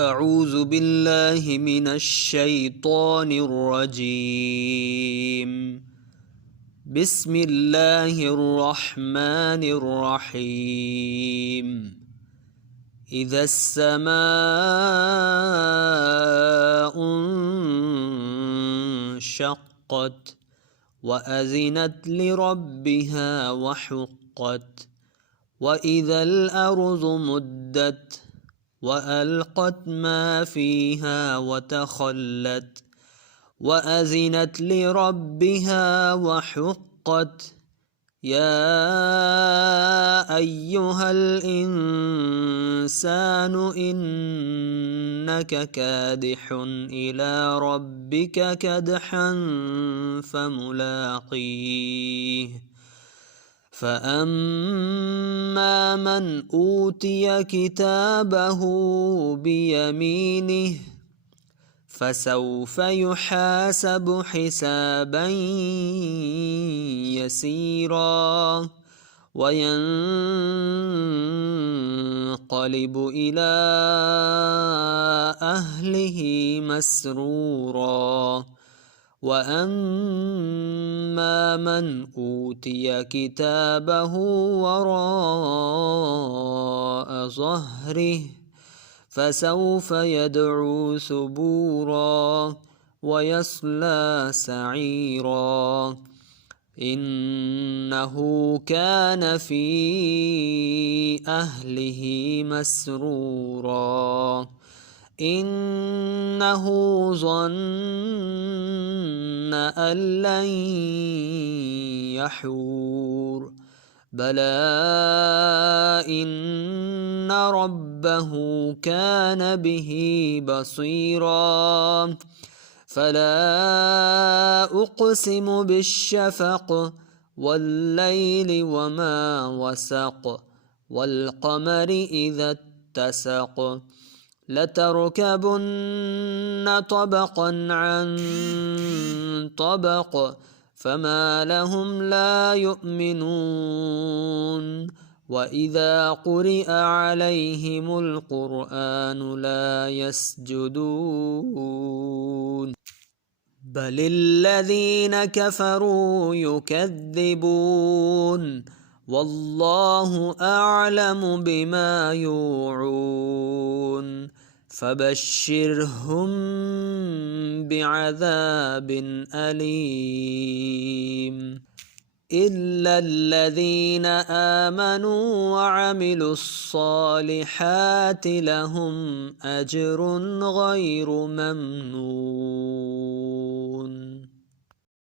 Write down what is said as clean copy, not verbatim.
أعوذ بالله من الشيطان الرجيم. بسم الله الرحمن الرحيم. إذا السماء انشقت وأذنت لربها وحقت وإذا الأرض مدت وألقت ما فيها وتخلت وأذنت لربها وحقت يا أيها الإنسان إنك كادح إلى ربك كدحا فملاقيه فأما من أوتي كتابه بيمينه فسوف يحاسب حسابا يسيرا وينقلب إلى أهله مسرورا وأما من أوتي كتابه وراء ظهره فسوف يدعو ثبورا ويصلى سعيرا إنه كان في أهله مسرورا إنه ظن أن لن يحور بلى إن ربه كان به بصيرا فلا أقسم بالشفق والليل وما وسق والقمر إذا اتسق لتركبن طبقا عن طبق فما لهم لا يؤمنون وإذا قرئ عليهم القرآن لا يسجدون بل الذين كفروا يكذبون والله أعلم بما يوعون فبشرهم بعذاب أليم إلا الذين آمنوا وعملوا الصالحات لهم أجر غير ممنون.